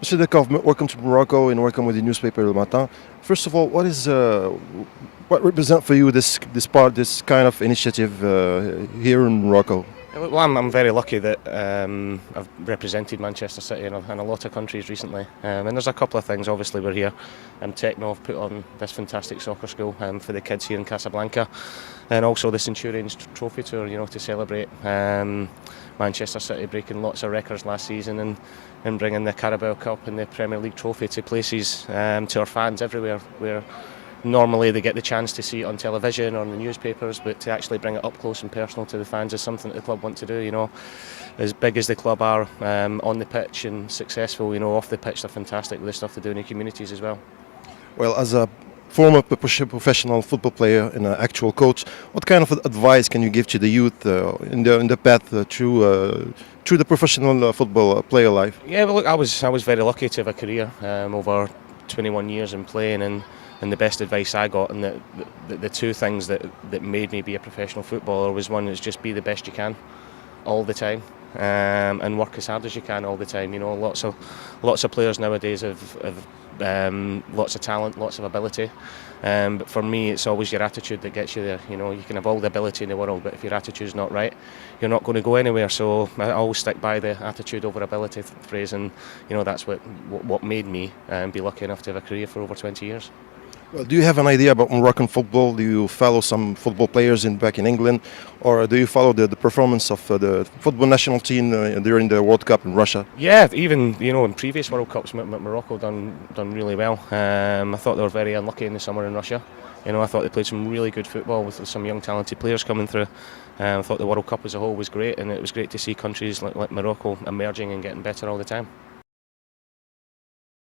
Monsieur Dickov, welcome to Morocco and welcome with the newspaper Le Matin. First of all, what represents for you this kind of initiative here in Morocco? Well, I'm very lucky that I've represented Manchester City in a lot of countries recently, and there's a couple of things. Obviously, we're here, and Tecno have put on this fantastic soccer school for the kids here in Casablanca, and also the Centurions Trophy Tour, to celebrate Manchester City breaking lots of records last season and bringing the Carabao Cup and the Premier League trophy to places, to our fans everywhere, where normally they get the chance to see it on television or in the newspapers, but to actually bring it up close and personal to the fans is something that the club want to do. As big as the club are on the pitch and successful, off the pitch they're fantastic with the stuff they do in the communities as well. Well, as a former professional football player and an actual coach, what kind of advice can you give to the youth in the path through the professional football player life? Yeah, well, look, I was very lucky to have a career over 21 years in playing, and the best advice I got, and the two things that made me be a professional footballer was, one is just be the best you can all the time, and work as hard as you can all the time. Lots of players nowadays have lots of talent, lots of ability, but for me it's always your attitude that gets you there. You can have all the ability in the world, but if your attitude's not right, you're not going to go anywhere. So I always stick by the attitude over ability phrase, and that's what made me be lucky enough to have a career for over 20 years. Well, do you have an idea about Moroccan football? Do you follow some football players back in England, or do you follow the performance of the football national team during the World Cup in Russia? Yeah, even in previous World Cups, Morocco done really well. I thought they were very unlucky in the summer in Russia. I thought they played some really good football with some young talented players coming through. I thought the World Cup as a whole was great, and it was great to see countries like Morocco emerging and getting better all the time.